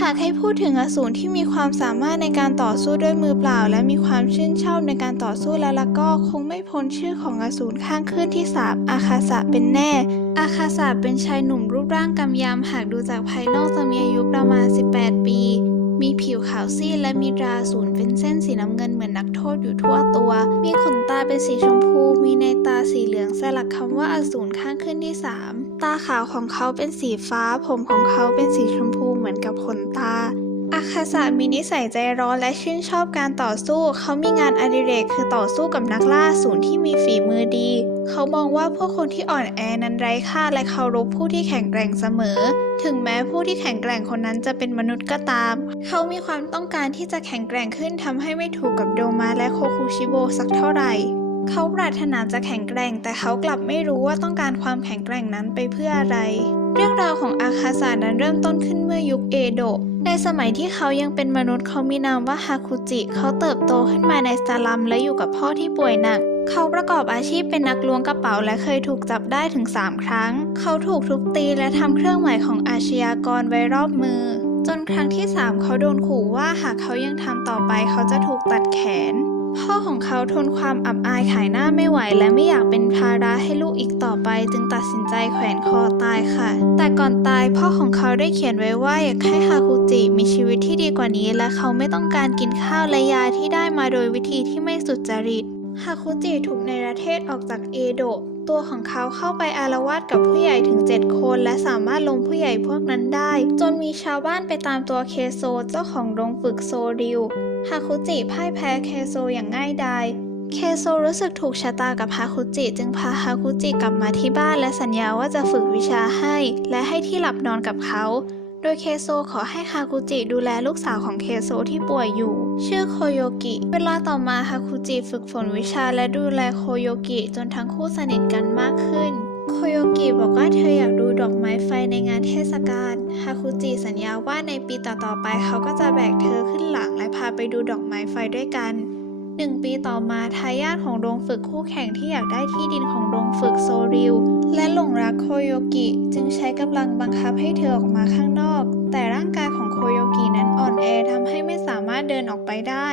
หากให้พูดถึงอสูรที่มีความสามารถในการต่อสู้ด้วยมือเปล่า และมีความชื่นชอบในการต่อสู้แล้วล่ะก็คงไม่พ้นชื่อของอสูรข้างขึ้นที่สามอาคาสะเป็นแน่ อาคาสะเป็นชายหนุ่มรูปร่างกำยำหากดูจากภายนอกจะมีอายุประมาณ 18 ปี มีผิวขาวซีดและมีตราสูรเป็นเส้นสีน้ำเงินเหมือนนักโทษอยู่ทั่วตัว มีขนตาเป็นสีชมพู มีในตาสีเหลืองสลักคำว่าอสูรข้างขึ้นที่ 3 ตาขาวของเขาเป็นสีฟ้า ผมของเขาเป็นสีชมพูเหมือนกับขนตาอาคาสะมีนิสัยใจร้อนและชื่นชอบการต่อสู้ เขามีงานอดิเรกคือต่อสู้กับนักล่าอสูรที่มีฝีมือดี เขามองว่าพวกคนที่อ่อนแอนั้นไร้ค่าและเคารพผู้ที่แข็งแกร่งเสมอ ถึงแม้ผู้ที่แข็งแกร่งคนนั้นจะเป็นมนุษย์ก็ตาม เขามีความต้องการที่จะแข็งแกร่งขึ้นทำให้ไม่ถูกกับโดมาและโคคุชิโบสักเท่าไหร่เขาปรารถนาจะแข็งแกร่ง แต่เขากลับไม่รู้ว่าต้องการความแข็งแกร่งนั้นไปเพื่ออะไร เรื่องราวของอาคาสะนั้นเริ่มต้นขึ้นเมื่อยุคเอโดะ ในสมัยที่เขายังเป็นมนุษย์เขามีนามว่าฮาคุจิ เขาเติบโตขึ้นมาในสลัมและอยู่กับพ่อที่ป่วยหนัก เขาประกอบอาชีพเป็นนักล้วงกระเป๋าและเคยถูกจับได้ถึง 3 ครั้ง เขาถูกทุบตีและทำเครื่องหมายของอาชญากรไว้รอบมือ จนครั้งที่ 3 เขาโดนขู่ว่าหากเขายังทำต่อไปเขาจะถูกตัดแขน พ่อของเขาทนความอับอายขายหน้าไม่ไหว และไม่อยากเป็นภาระให้ลูกอีกต่อไป จึงตัดสินใจแขวนคอตายค่ะ แต่ก่อนตายพ่อของเขาได้เขียนไว้ว่าอยากให้ฮาคุจิมีชีวิตที่ดีกว่านี้ และเขาไม่ต้องการกินข้าวและยาที่ได้มาโดยวิธีที่ไม่สุจริต ฮาคุจิถูกในประเทศออกจากเอโดะ ตัวของเขาเข้าไปอารวาสกับผู้ใหญ่ถึง 7 คน และสามารถลงผู้ใหญ่พวกนั้นได้ จนมีชาวบ้านไปตามตัวเคโซเจ้าของโรงฝึกโซริว ฮาคุจิพ่ายแพ้เคโซอย่างง่ายดายเคโซรู้สึกถูกชะตากับฮาคุจิ จึงพาฮาคุจิกลับมาที่บ้านและสัญญาว่าจะฝึกวิชาให้ และให้ที่หลับนอนกับเขา ดยเคโซขอให้ฮาคุจิดูแลลูกสาวของเคโซที่ป่วยอยู่ ชื่อโคโยกิ เวลาต่อมาฮาคุจิฝึกฝนวิชาและดูแลโคโยกิจนทั้งคู่สนิทกันมากขึ้นโคโยกิบอกว่าเธออยากดูดอกไม้ไฟในงานเทศกาล ฮาคุจิสัญญาว่าในปีต่อๆไปเขาก็จะแบกเธอขึ้นหลังและพาไปดูดอกไม้ไฟด้วยกัน หนึ่งปีต่อมาทายาทของโรงฝึกคู่แข่งที่อยากได้ที่ดินของโรงฝึกโซริว และหลงรักโคโยกิจึงใช้กำลังบังคับให้เธอออกมาข้างนอก แต่ร่างกายของโคโยกินั้นอ่อนแอทำให้ไม่สามารถเดินออกไปได้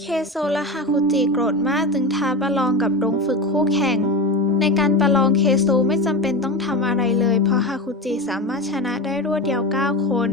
เคโซและฮาคุจิโกรธมากจึงท้าประลองกับโรงฝึกคู่แข่ง ในการประลองเคโซไม่จำเป็นต้องทำอะไรเลย เพราะฮาคุจิสามารถชนะได้รวดเดียว 9 คน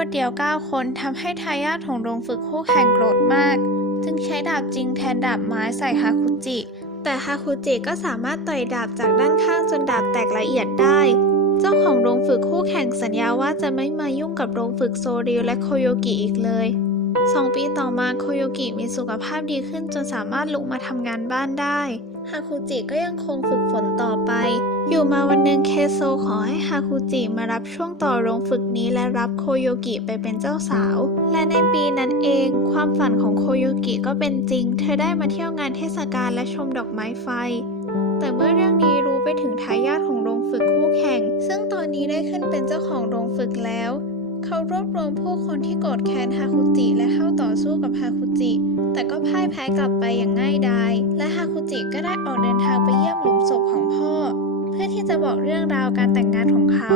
วดเดียว 9 คนทำให้ทายาทของโรงฝึกคู่แข่งโกรธมาก จึงใช้ดาบจริงแทนดาบไม้ใส่ฮาคุจิ แต่ฮาคุจิก็สามารถต่อยดาบจากด้านข้างจนดาบแตกละเอียดได้ เจ้าของโรงฝึกคู่แข่งสัญญาว่าจะไม่มายุ่งกับโรงฝึกโซริวและโคโยกิอีกเลยสองปีต่อมาโคโยกิมีสุขภาพดีขึ้นจนสามารถลุกมาทำงานบ้านได้ ฮาคุจิก็ยังคงฝึกฝนต่อไป อยู่มาวันหนึ่งเคโซขอให้ฮาคุจิมารับช่วงต่อโรงฝึกนี้และรับโคโยกิไปเป็นเจ้าสาว และในปีนั้นเองความฝันของโคโยกิก็เป็นจริง เธอได้มาเที่ยวงานเทศกาลและชมดอกไม้ไฟ แต่เมื่อเรื่องนี้รู้ไปถึงทายาทของโรงฝึกคู่แข่ง ซึ่งตอนนี้ได้ขึ้นเป็นเจ้าของโรงฝึกแล้ว เขารวบรวมผู้คนที่โกรธแค้นฮาคุจิและเข้าต่อสู้กับฮาคุจิ แต่ก็พ่ายแพ้กลับไปอย่างง่ายดาย และฮาคุจิก็ได้ออกเดินทางไปเยี่ยมหลุมศพของพ่อ พื่อที่จะบอกเรื่องราวการแต่งงานของเขา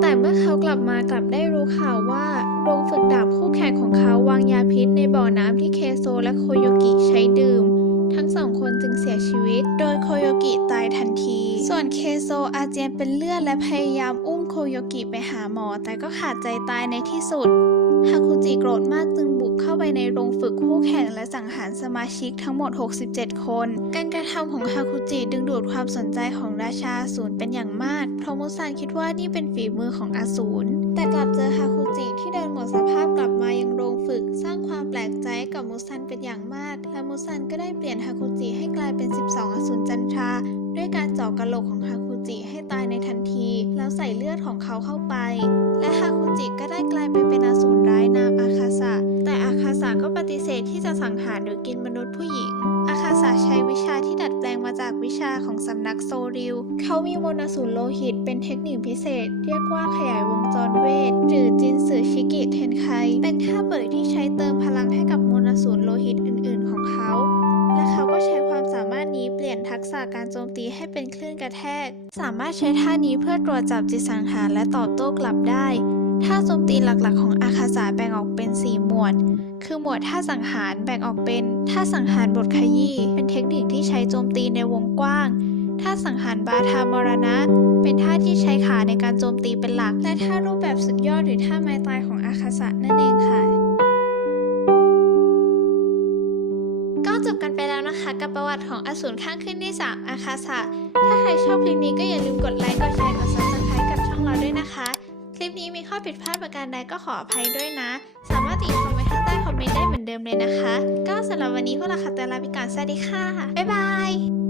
แต่เมื่อเขากลับมากลับได้รู้ข่าวว่าโรงฝึกดาบคู่แข่งของเขาวางยาพิษในบ่อน้ำที่เคโซและโคโยกิใช้ดื่ม ทั้งสองคนจึงเสียชีวิต โดยโคโยกิตายทันที ส่วนเคโซอาเจียนเป็นเลือดและพยายามอุ้มโคโยกิไปหาหมอ แต่ก็ขาดใจตายในที่สุดฮาคุจิโกรธมากจึง กเข้าไปในโรงฝึกคู่แข่งและสังหารสมาชิกทั้งหมด 67 คน การกระทำของฮาคุจิดึงดูดความสนใจของราชาอสูรเป็นอย่างมาก เพราะมุซันคิดว่านี่เป็นฝีมือของอสูรแต่กลับเจอฮาคุจิที่เดินหมดสภาพกลับมายังโรงฝึก สร้างความแปลกใจกับมุซันเป็นอย่างมาก และมุซันก็ได้เปลี่ยนฮาคุจิให้กลายเป็น 12 อสูรจันทราด้วยการเจาะกะโหลกของฮาคุจิให้ตายในทันที แล้วใส่เลือดของเขาเข้าไป และฮาคุจิก็ สังหารหรือกินมนุษย์ผู้หญิง อาคาสาใช้วิชาที่ดัดแปลงมาจากวิชาของสำนักโซริว เขามีวนสูรโลหิตเป็นเทคนิคพิเศษ เรียกว่าขยายวงจรเวท หรือจินสือชิกิเทนไค เป็นท่าเบิดที่ใช้เติมพลังให้กับมนสูรโลหิตอื่น ๆ ของเขา และเขาก็ใช้ความสามารถนี้เปลี่ยนทักษะการโจมตีให้เป็นคลื่นกระแทก สามารถใช้ท่านี้เพื่อตรวจจับจิตสังหารและตอบโต้กลับได้ ท่าโจมตีหลักๆ ของอาคาสะแบ่งออกเป็น 4 หมวด คือหมวดท่าสังหารแบ่งออกเป็นท่าสังหารบทขยี้เป็นเทคนิคที่ใช้โจมตีในวงกว้าง ท่าสังหารบาทามรณะ เป็นท่าที่ใช้ขาในการโจมตีเป็นหลัก และท่ารูปแบบสุดยอดหรือท่าไม้ตายของอาคาสะนั่นเองค่ะก็จบกันไปแล้วนะคะกับประวัติของอสูรข้างขึ้นที่ 3 อาคาสะ ถ้าใครชอบคลิปนี้ก็อย่าลืมกดไลค์ กดแชร์ นี้มีข้อผิดพลาดประการใดก็ขออภัยด้วยนะ สามารถติชมไว้ข้างใต้คอมเมนต์ได้เหมือนเดิมเลยนะคะ ก็สำหรับวันนี้พวกเราขอตัวลาไปก่อนสวัสดีค่ะ บ๊ายบาย